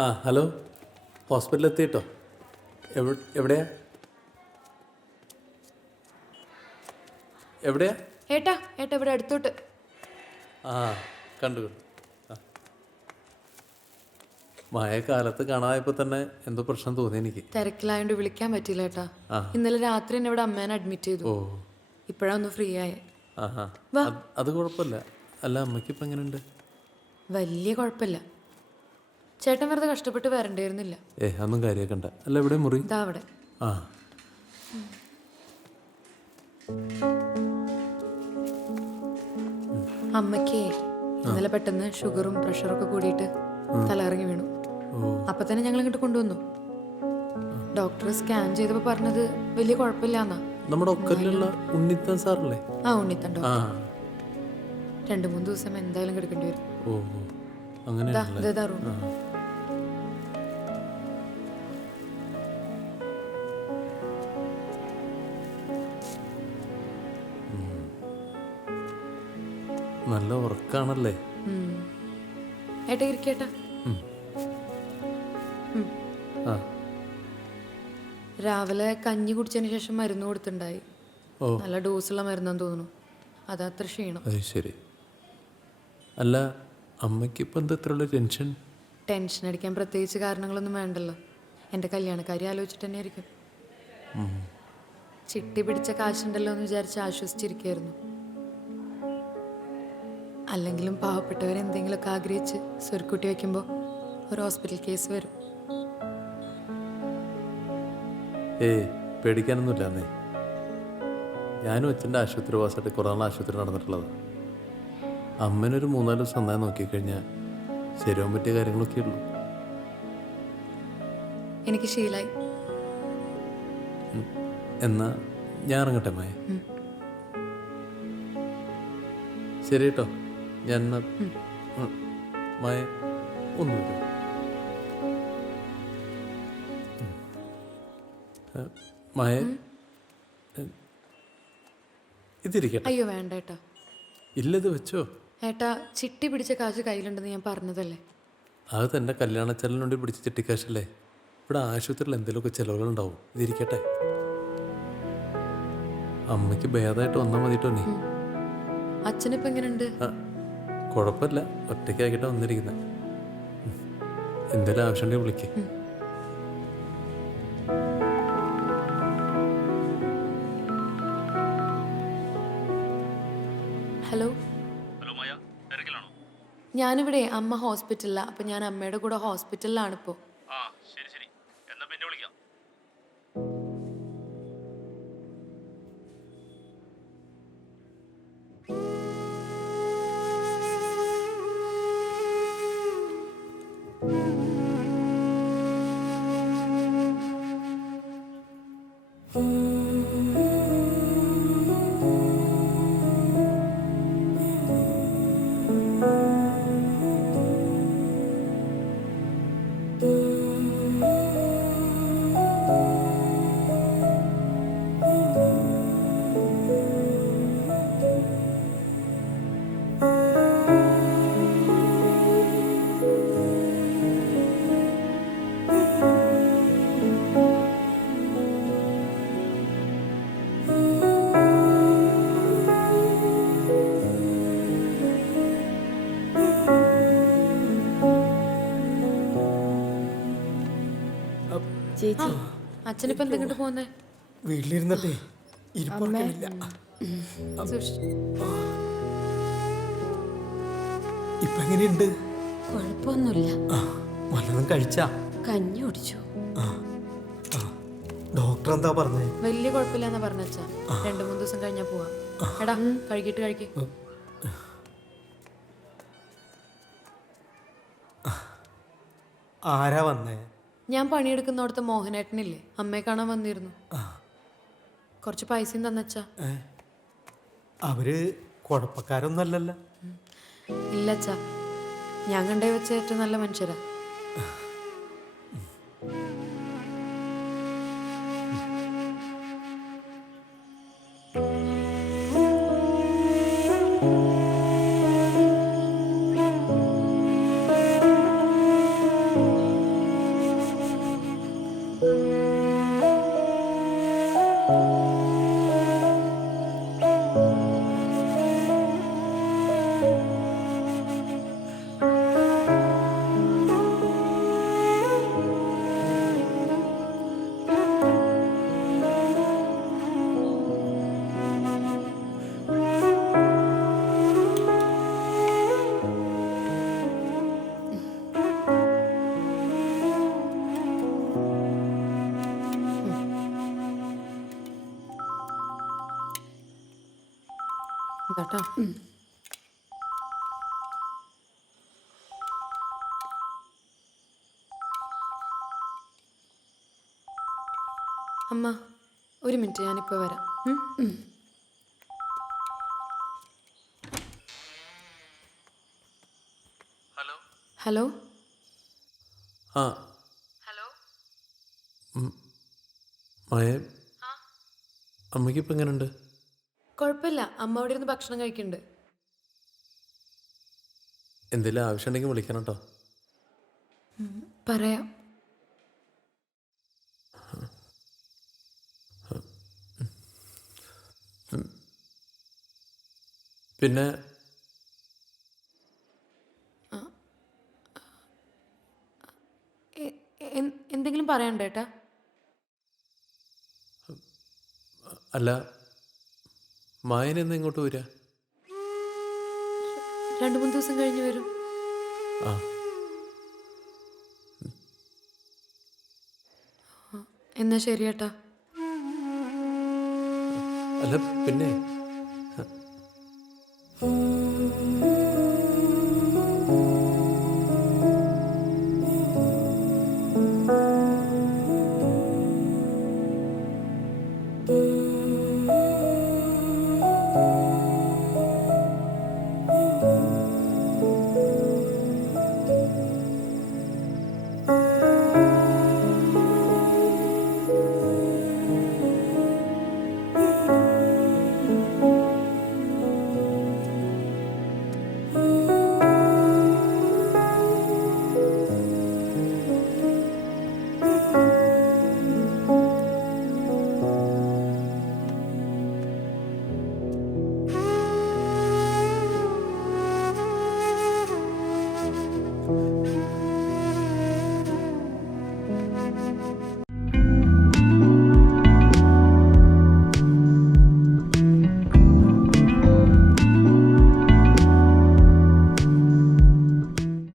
ആ ഹലോ, ഹോസ്പിറ്റലിൽ എത്തിയിട്ടോ? എവിടെയാ എവിടെയാ? ഏട്ടാ ഏട്ടാ ഇവിടെ അടുത്തോട്ട്. ആ കണ്ടു കണ്ടു. ആ മഴക്കാലത്ത് കാണാതായപ്പോൾ തന്നെ എന്തോ പ്രശ്നം തോന്നി എനിക്ക്. തിരക്കിലായോണ്ട് വിളിക്കാൻ പറ്റിയില്ല ഏട്ടാ. ആ. ഇന്നലെ രാത്രി തന്നെ ഇവിടെ അമ്മേനെ അഡ്മിറ്റ് ചെയ്തു. ഓ ഇപ്പോഴാ ഒന്ന് ഫ്രീ ആയേ. ആ ആ വാ. അത് കുഴപ്പമില്ല. അല്ല, അമ്മയ്ക്കിപ്പോൾ എങ്ങനെയുണ്ട്? വലിയ കുഴപ്പമില്ല. ചേട്ടൻ വെറുതെ കഷ്ടപ്പെട്ട് വരണ്ടായിരുന്നില്ല. അതൊന്നും കാര്യമാക്കണ്ട. അല്ല, എവിടെ മുറി? ഇതാ അവിടെ. ആ അമ്മയ്ക്ക് ഇന്നലെ പെട്ടെന്ന് ഷുഗറും പ്രഷറും ഒക്കെ കൂടിയിട്ട് തലകറങ്ങി വീണു. അപ്പൊ തന്നെ ഞങ്ങൾ ഇങ്ങോട്ട് കൊണ്ടുവന്നു. ഡോക്ടർ സ്കാൻ ചെയ്തപ്പോ പറഞ്ഞത് വലിയ കുഴപ്പമില്ലാന്നാ. നമ്മുടെ ഒക്കലിലുള്ള ഉണ്ണിത്താൻ സാറല്ലേ? ആ ഉണ്ണിത്തൻ ആ ഡോക്ടർ 2-3 ദിവസം എന്തായാലും കിടക്കേണ്ടി വരും. ഓ അങ്ങനെ. ഇതാ റൂം. നല്ല ഉറക്കാണല്ലേ? ഏട്ടാ ഇരിക്കേട്ടാ. ആ രാവിലെ കഞ്ഞി കുടിച്ചതിന് ശേഷം മരുന്ന് കൊടുത്തിട്ടുണ്ടായി. ഓ നല്ല ഡോസുള്ള മരുന്നെന്ന് തോന്നുന്നു. അതത്ര ക്ഷീണം. അത് ശരി. അല്ല, അമ്മയ്ക്കിപ്പോൾ എന്താ ഇത്രയുള്ള ടെൻഷൻ? ടെൻഷൻ അടിക്കാൻ പ്രത്യേകിച്ച് കാരണങ്ങളൊന്നും വേണ്ടല്ലോ. എൻ്റെ കല്യാണക്കാരി ആലോചിച്ചിട്ട് തന്നെ ആയിരിക്കും. ചിട്ടി പിടിച്ച കാശുണ്ടല്ലോ എന്ന് വിചാരിച്ച് ആശ്വസിച്ചിരിക്കുകയായിരുന്നു. അല്ലെങ്കിലും പാവപ്പെട്ടവരെന്തെങ്കിലുമൊക്കെ ആഗ്രഹിച്ച് സ്വരുക്കൂട്ടി വയ്ക്കുമ്പോൾ ഒരു ഹോസ്പിറ്റൽ കേസ് വരും. പേടിക്കാനൊന്നുമില്ല. അന്നേ ഞാനും അച്ഛൻ്റെ ആശുപത്രി വാസമായിട്ട് കുറേ നാൾ ആശുപത്രി നടന്നിട്ടുള്ളത്. അമ്മനൊരു 3-4 ദിവസം നന്നായി നോക്കിക്കഴിഞ്ഞാൽ ശരിയാൻ പറ്റിയ കാര്യങ്ങളൊക്കെ ഉള്ളൂ. എനിക്ക് ശീലായി. എന്നാ ഞാൻ ഇറങ്ങട്ടെ മായ? ശരി കേട്ടോ. ഞാൻ മായ ഒന്ന് വരും. മായ ഇതിരിക്കട്ടെ. അയ്യോ വേണ്ട ഏട്ടാ. ഇല്ലത് വെച്ചോ. ഏട്ടാ ചിട്ടി പിടിച്ച കാശ് കയ്യിലുണ്ടെന്ന് ഞാൻ പറഞ്ഞതല്ലേ. അത് തന്നെ കല്യാണ ചെലവിനുണ്ടി പിടിച്ച ചിട്ടിക്കാശല്ലേ. ഇവിടെ ആശുപത്രിയിൽ എന്തെങ്കിലുമൊക്കെ ചിലവുകളുണ്ടാവും. ഇതിരിക്കട്ടെ. അമ്മയ്ക്ക് ഭേദമായിട്ട് വന്നാൽ മതിട്ടോ നീ. അച്ഛനിപ്പോ എങ്ങനെയുണ്ട്? കുഴപ്പമില്ല, ഒറ്റയ്ക്കാക്കിട്ടാ വന്നിരിക്കുന്നത്. എന്തെങ്കിലും ആവശ്യമുണ്ടെങ്കിൽ വിളിക്കേ. ഹലോ. ഞാനിവിടെ അമ്മ ഹോസ്പിറ്റലിലാണ്. അപ്പം ഞാൻ അമ്മയുടെ കൂടെ ഹോസ്പിറ്റലിലാണിപ്പോൾ. ചേച്ചി, അച്ഛനിപ്പോൾ എന്തെങ്കിലും പോകുന്നേ? വീട്ടിലിരുന്നിട്ടേ ഇരിപ്പില്ല. ഇപ്പൊ എങ്ങനെയുണ്ട്? കുഴപ്പമൊന്നുമില്ല. വല്ലതും കഴിച്ചാ? കഞ്ഞി കുടിച്ചു. ഡോക്ടർ എന്താ പറഞ്ഞേ? വലിയ കുഴപ്പമില്ലെന്നാ പറഞ്ഞച്ചാ. 2-3 ദിവസം കഴിഞ്ഞാ പോവാ. എടാ കഴുകിട്ട് കഴിക്കേ. ആരാ വന്നേ? ഞാൻ പണിയെടുക്കുന്നിടത്ത് മോഹനേട്ടനില്ലേ, അമ്മയെ കാണാൻ വന്നിരുന്നു. കുറച്ച് പൈസയും തന്നച്ചാ. അവര് കുഴപ്പക്കാരൊന്നും അല്ലല്ലോ? ഇല്ലച്ചാ, ഞാൻ കണ്ടേ വെച്ച ഏറ്റവും നല്ല മനുഷ്യരാ. കേട്ടോ. അമ്മ ഒരു മിനിറ്റ്, ഞാനിപ്പോൾ വരാം. ഹലോ. ആ ഹലോ. മായ, അമ്മയ്ക്കിപ്പോൾ എങ്ങനെയുണ്ട്? കുഴപ്പമില്ല, അമ്മ അവിടെ ഇരുന്ന് ഭക്ഷണം കഴിക്കുന്നുണ്ട്. എന്തെങ്കിലും ആവശ്യമുണ്ടെങ്കിൽ വിളിക്കണം കേട്ടോ. പറയാം. പിന്നെ എന്തെങ്കിലും പറയണ്ട ഏട്ടാ? അല്ല, മായന എന്ന് ഇങ്ങോട്ട് വരിക? 2-3 ദിവസം കഴിഞ്ഞ് വരും. ആ എന്നാ ശരി ഏട്ടാ. അല്ല പിന്നെ